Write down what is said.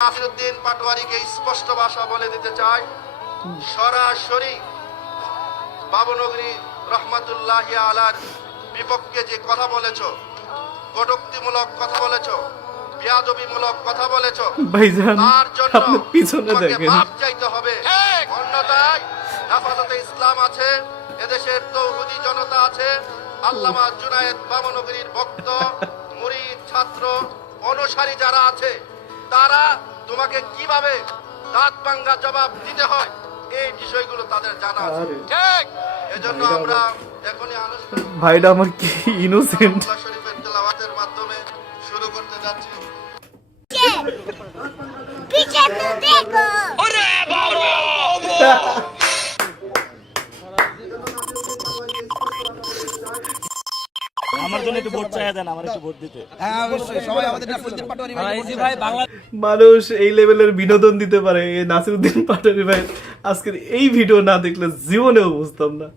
নাসিরউদ্দিন পাটোয়ারিকে স্পষ্ট ভাষা বলে দিতে চাই, সরাসরি বাবুনগরী রহমাতুল্লাহি আলার বিপক্ষে যে কথা বলেছ, কটূক্তিমূলক কথা বলেছ, বেয়াদবিমূলক কথা বলেছ, তার জন্য তোমাকে মাফ চাইতে হবে। অন্যথায় হেফাজতে ইসলাম আছে, এদেশের তৌহিদি জনতা আছে, আল্লামা জুনায়েদ বাবুনগরীর ভক্ত, মুরিদ, ছাত্র, অনুসারী যারা আছে, তারা তোমাকে কিভাবে দাঁত ভাঙ্গা জবাব দিতে হয় এই বিষয়গুলো তাদের জানা আছে। ঠিক এজন্য আমরা এখনই আনুষ্ঠানিক ভাইটা আমার কি ইনোসেন্ট শরীফের তেলাওয়াতের মাধ্যমে শুরু করতে যাচ্ছি। पीछे तो देखो अरे আমার জন্য একটু ভোট চাইয়া দেন, আমার একটু ভোট দিতে। হ্যাঁ অবশ্যই, সবাই আমাদের নাসিরউদ্দিন পাটোয়ারি ভাই বাংলা মানুষ এই লেভেলের বিনোদন দিতে পারে। এই নাসিরউদ্দিন পাটোয়ারি ভাই আজকের এই ভিডিও না দেখলে জীবনেও বুঝতাম না।